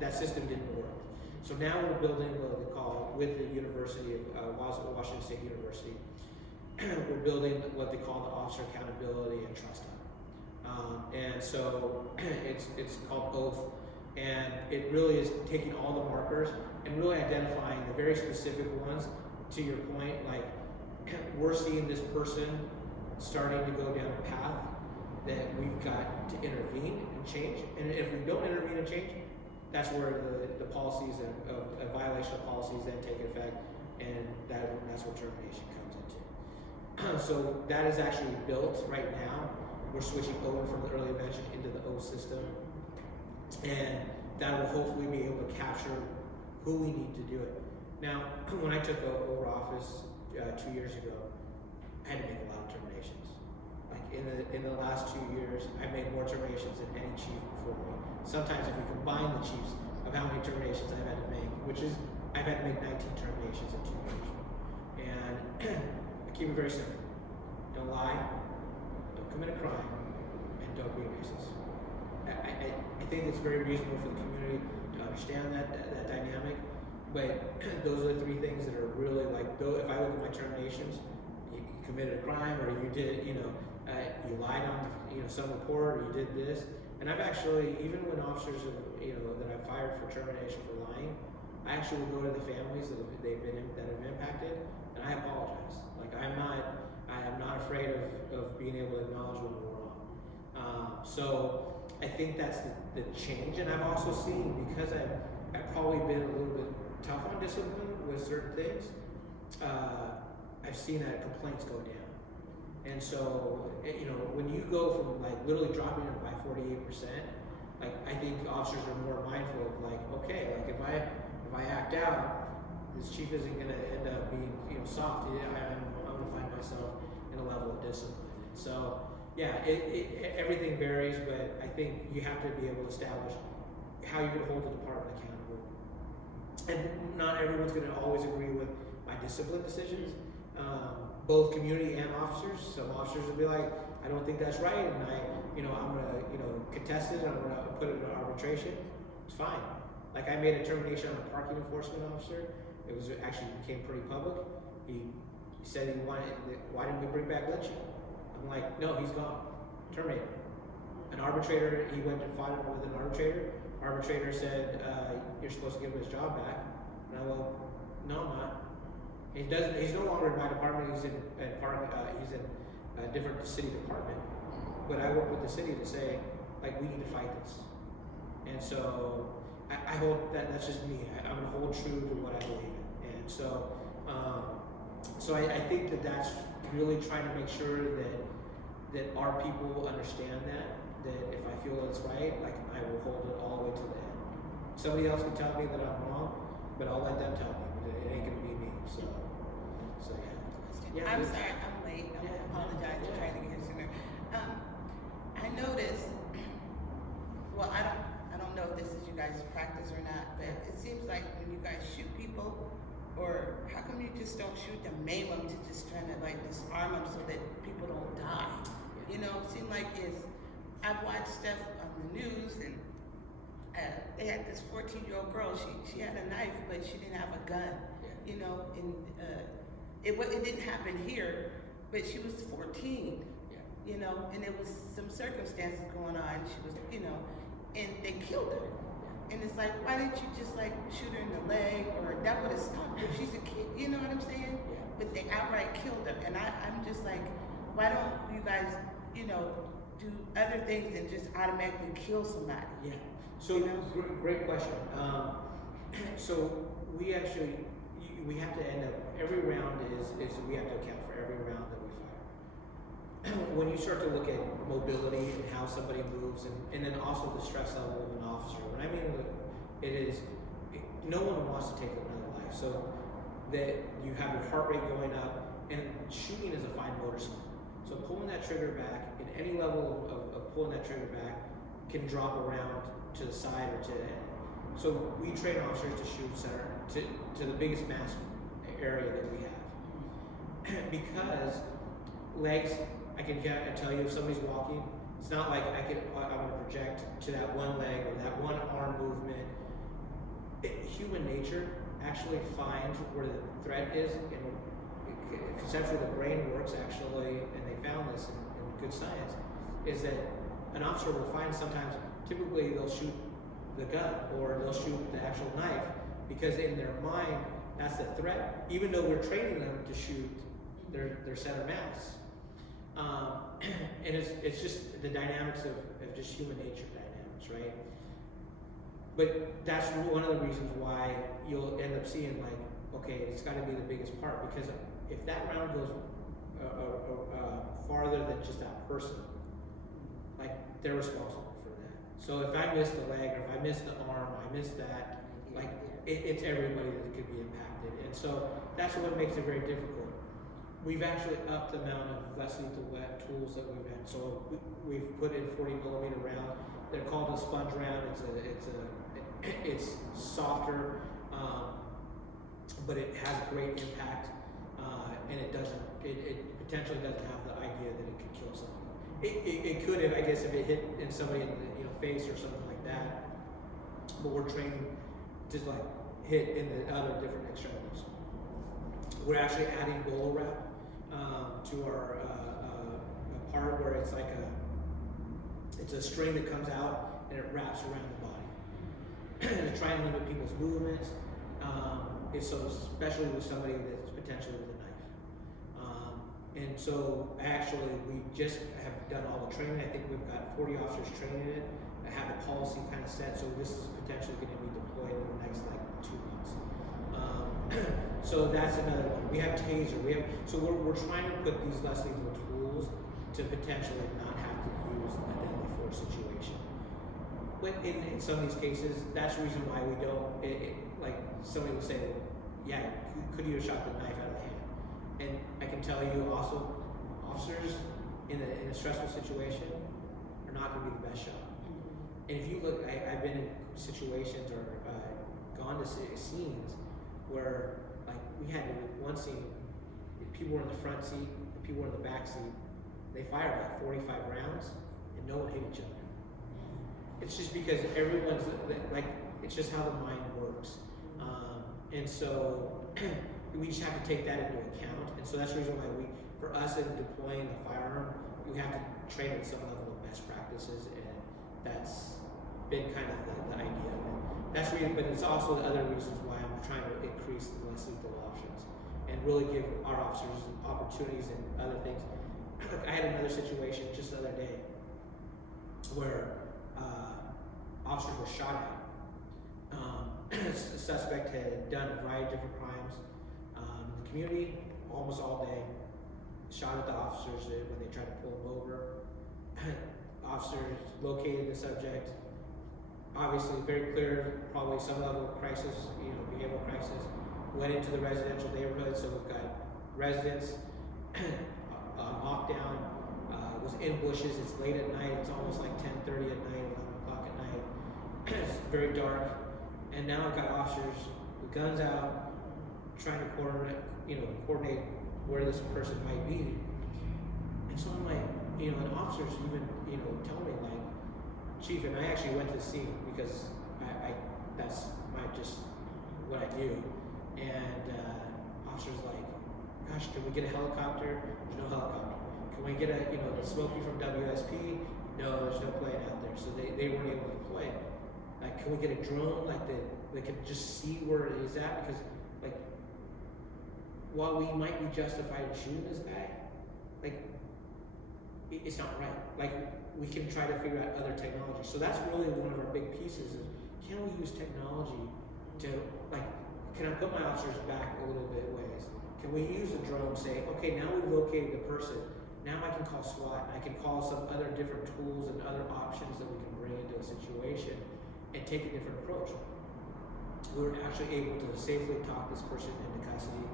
that system didn't work. So now we're building what we call, with the University of Washington State University, we're building what they call the Officer Accountability and Trust Hub. And so it's called Oath, and it really is taking all the markers and really identifying the very specific ones. To your point, like we're seeing this person starting to go down a path that we've got to intervene and change. And if we don't intervene and change, that's where the policies of violation of policies then take effect, and that's where termination comes into. So that is actually built right now. We're switching over from the early intervention into the O system, and that will hopefully be able to capture who we need to do it. Now, when I took over office 2 years ago, I had to make a lot of terminations. Like in the last 2 years, I made more terminations than any chief before me. Sometimes if you combine the chiefs of how many terminations I've had to make, I've had to make 19 terminations in 2 years. And I keep it very simple. Don't lie, don't commit a crime, and don't be racist. I think it's very reasonable for the community to understand that dynamic. But those are the three things that are really like, though, if I look at my terminations, you committed a crime, or you did, you lied on, some report, or you did this. And I've actually, even when officers, that I've fired for termination for lying, I actually will go to the families that have impacted, and I apologize. Like I am not afraid of being able to acknowledge when we're wrong. So I think that's the change, and I've also seen, because I've probably been a little bit tough on discipline with certain things, I've seen that complaints go down. And so, when you go from like literally dropping it by 48%, like I think officers are more mindful of like, okay, like if I act out, this chief isn't going to end up being soft. I'm going to find myself in a level of discipline. And so, yeah, everything varies, but I think you have to be able to establish how you're going to hold the department accountable. And not everyone's going to always agree with my discipline decisions. Both community and officers. Some officers will be like, I don't think that's right, and I'm gonna, contest it, and I'm gonna put it in arbitration. It's fine. Like I made a termination on a parking enforcement officer. It was actually became pretty public. He said he wanted, why didn't we bring back lynching? I'm like, no, he's gone. Terminated. An arbitrator, he went and fought it with an arbitrator. Arbitrator said, you're supposed to give him his job back. And I go, no, I'm not. He's no longer in my department. He's in a different city department. But I work with the city to say, like, we need to fight this. And so I hold that's just me. I'm gonna hold true to what I believe in. And so, I think that's really trying to make sure that our people understand that if I feel that it's right, like I will hold it all the way to the end. Somebody else can tell me that I'm wrong, but I'll let them tell me. But it ain't gonna be me. So yeah. I'm sorry, I'm late. I apologize for trying to get here sooner. I noticed. Well, I don't know if this is you guys' practice or not, but it seems like when you guys shoot people, or how come you just don't shoot to maim them, to just trying to like disarm them so that people don't die? It seemed like I've watched stuff on the news, and they had this 14-year-old girl. She had a knife, but she didn't have a gun. And it didn't happen here, but she was 14. And there was some circumstances going on. She was, and they killed her. And it's like, why didn't you just like shoot her in the leg, or that would have stopped her? She's a kid, you know what I'm saying? Yeah. But they outright killed her, and I'm just like, why don't you guys, you know, do other things than just automatically kill somebody? Yeah. So great question. So we actually we have to end up every round is we have to account for every round that we fire. When you start to look at mobility and how somebody moves, and then also the stress level of an officer. When I mean no one wants to take another life. So that you have your heart rate going up, and shooting is a fine motor skill. So pulling that trigger back, in any level of pulling that trigger back, can drop around to the side or to the end. So we train officers to shoot center to the biggest mass area that we have. Because legs, I can tell you if somebody's walking, it's not like I'm going to project to that one leg or that one arm movement. Human nature actually finds where the threat is, and conceptually the brain works actually, and they found this in good science, is that an officer will find sometimes, typically they'll shoot the gun or they'll shoot the actual knife because in their mind that's the threat, even though we're training them to shoot their center mass. And it's just the dynamics of just human nature dynamics, right? But that's one of the reasons why you'll end up seeing like, okay, it's got to be the biggest part, because if that round goes farther than just that person, like they're responsible for that. So if I miss the leg or if I miss the arm, I miss that, like it's everybody that could be impacted. And so that's what makes it very difficult. We've actually upped the amount of less lethal tools that we've had. So we've put in 40mm round. They're called a sponge round. It's softer, but it has great impact, and it potentially doesn't have the idea that it could kill somebody. It could, if it hit in somebody in the face or something like that. But we're training to like hit in the other different extremities. We're actually adding bolo wrap to our part where it's like it's a string that comes out and it wraps around the body to try and limit people's movements. Especially with somebody that's potentially with a knife. And so actually we just have done all the training. I think we've got 40 officers training it. I have the policy kind of set, so this is potentially going to be deployed in the next like 2 months. So that's another one. We have taser. So we're trying to put these less lethal tools to potentially not have to use a deadly force situation. But in some of these cases, that's the reason why we don't. Like somebody will say, well, yeah, could you have shot the knife out of the hand? And I can tell you also, officers in a stressful situation are not going to be the best shot. And if you look, I've been in situations or gone to scenes where, like, we had one scene, people were in the front seat, and people were in the back seat. They fired like 45 rounds, and no one hit each other. It's just because everyone's like, it's just how the mind works. And so we just have to take that into account. And so that's the reason why for us in deploying a firearm, we have to train at some level of best practices, and that's been kind of the idea of it. That's really, but it's also the other reasons why I'm trying to increase the less lethal options and really give our officers opportunities and other things. I had another situation just the other day where officers were shot at. The suspect had done a variety of different crimes in the community almost all day. Shot at the officers when they tried to pull him over. Officers located the subject. Obviously, very clear, probably some level of crisis, behavioral crisis. Went into the residential neighborhood, so we've got residents, lockdown, was in bushes. It's late at night. It's almost like 10:30 at night, 11 o'clock at night. It's very dark. And now I've got officers with guns out, trying to coordinate where this person might be. And so I'm like, and officers even, tell me like, Chief, and I actually went to the scene because I that's what I do. And officers like, gosh, can we get a helicopter? There's no helicopter. Can we get the Smokey from WSP? No, there's no plane out there. So they weren't able to deploy it. Like, can we get a drone like that can just see where it is at? Because like, while we might be justified in shooting this guy, like, it's not right. Like, we can try to figure out other technology. So that's really one of our big pieces is, can we use technology to, like, can I put my officers back a little bit ways? Can we use a drone, say, okay, now we've located the person, now I can call SWAT, I can call some other different tools and other options that we can bring into a situation and take a different approach. We were actually able to safely talk this person into custody,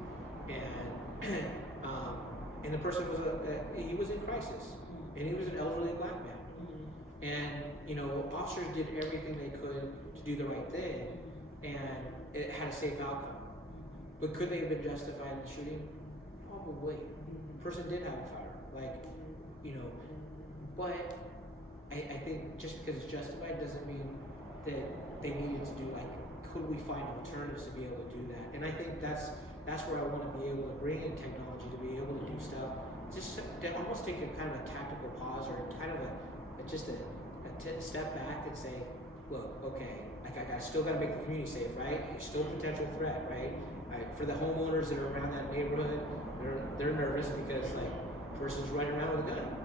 and the person was he was in crisis, and he was an elderly black man. And, you know, officers did everything they could to do the right thing, and it had a safe outcome. But could they have been justified in the shooting? Probably. The person did have a fire, like, you know, but I think just because it's justified doesn't mean that they needed to do, like, could we find alternatives to be able to do that? And I think that's where I want to be able to bring in technology to be able to do stuff, just to almost take a kind of a tactical pause or kind of step back and say, look, okay, like I still got to make the community safe, right? There's still a potential threat, right? For the homeowners that are around that neighborhood, they're nervous because like the person's running around with a gun,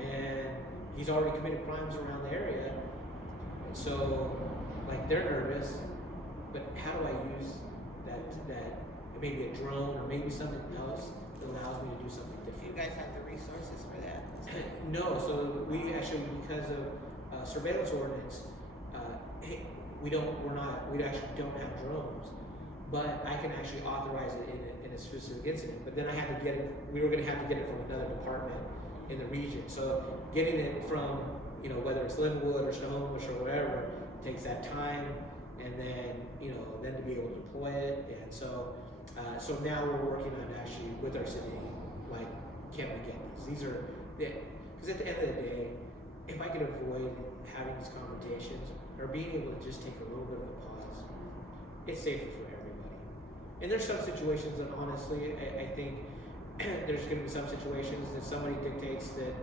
and he's already committed crimes around the area, and so like they're nervous. But how do I use that maybe a drone or maybe something else that allows me to do something Do you different? guys have the resources for that? No, so we actually, because of surveillance ordinance, we actually don't have drones, but I can actually authorize it in a specific incident. But then we were going to have to get it from another department in the region. So getting it from, you know, whether it's Linwood or Snohomish or wherever, takes that time, and then, you know, then to be able to deploy it. And so now we're working on actually with our city, like, can we get these? These are, because at the end of the day, if I could avoid having these confrontations or being able to just take a little bit of a pause, it's safer for everybody. And there's some situations that honestly, I think there's going to be some situations that somebody dictates that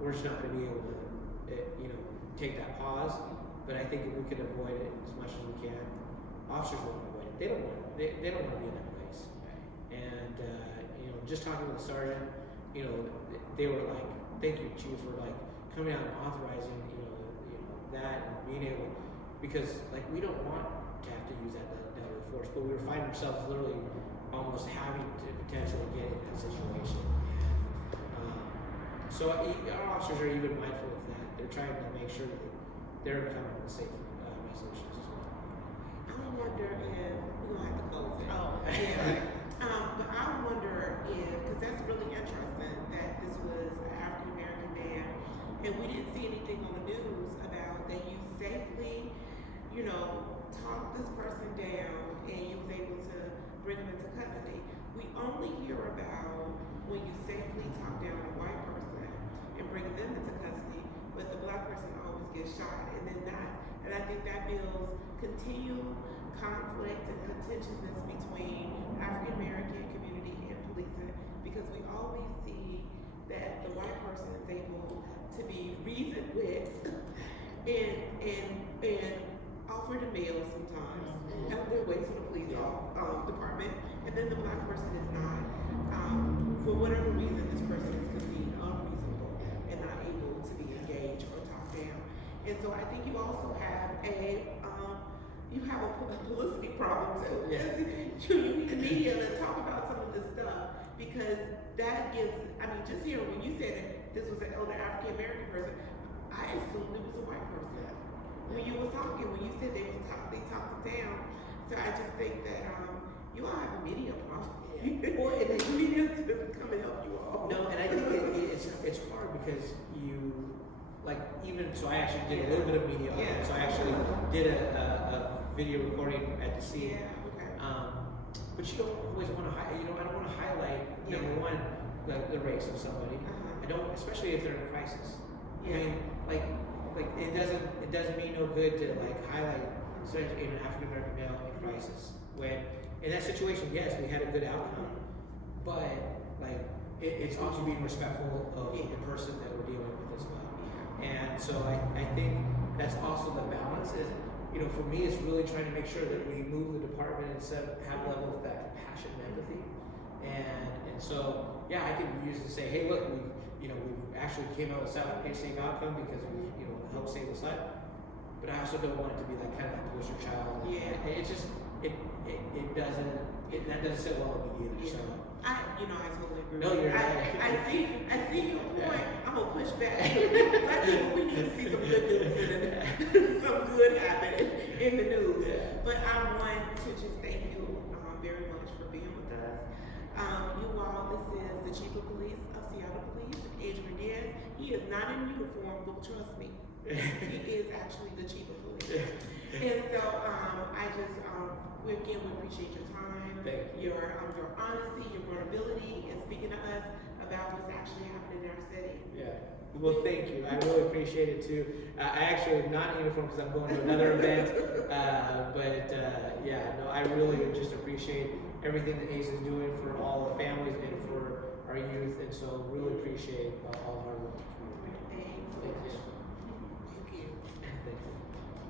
we're just not going to be able to, you know, take that pause. But I think if we could avoid it as much as we can, officers won't avoid it. They don't want it. They don't want to be in that place. And you know, just talking with the sergeant, you know, they were like, "Thank you, Chief, for like coming out and authorizing, you know that and being able, because like we don't want to have to use that deadly force, but we were finding ourselves literally almost having to potentially get in that situation." And so our officers are even mindful of that. They're trying to make sure that they're coming with safe resolutions as well. I wonder if we're gonna have to close it. Oh, Yeah. But I wonder if, because that's really interesting that this was an African American man, and we didn't see anything on the news about that you safely, you know, talked this person down and you was able to bring him into custody. We only hear about when you safely talk down a white person and bring them into custody, but the black person always gets shot, and then and I think that builds continued conflict and contentiousness between African American community and policing, because we always see that the white person is able to be reasoned with and offered a meal sometimes on their way to the police department, and then the black person is not. For whatever reason, this person is considered unreasonable and not able to be engaged or talked down. And so I think you also have a publicity problem too. Yeah. You need the media to talk about some of this stuff, because that gives, I mean, just here when you said that this was an older African American person, I assumed it was a white person. When you were talking, when you said they talked it down. So I just think that you all have a media problem. Or the media to come and help you all. No, and I think it's hard because you, like, even, so I actually did a little bit of media on it. So I actually did a video recording at the scene. Yeah, okay. But you don't always want to I don't want to highlight, number one, the race of somebody. I don't, especially if they're in crisis. I mean, like it doesn't mean no good to like highlight an African American male in crisis, when in that situation, yes, we had a good outcome, but like it's also being respectful of the person that we're dealing with as well. And so I think that's also the balance is you know, for me, it's really trying to make sure that we move the department and have level of that compassion and empathy. And so, yeah, I can use it to say, hey, look, we've actually came out with a safe outcome because we've, helped save this life. But I also don't want it to be that kind of poster child. Yeah. It just, that doesn't sit well with me either. Yeah. So. I totally agree. No, you're I see your point. Yeah. I'm gonna push back. Black people, we need to see some good news some good happening in the news. Yeah. But I want to just thank you very much for being with us. You all, this is the Chief of Police of Seattle Police, Adrian Diaz. He is not in uniform, but trust me, he is actually the Chief of Police. And so we appreciate your time, Thank you. your honesty, your vulnerability, and speaking to us about what's actually happening in our city. Yeah. Well, thank you. I really appreciate it too. I actually am not in uniform because I'm going to another event. I really just appreciate everything that ACE is doing for all the families and for our youth, and so really appreciate all the hard work. Thanks.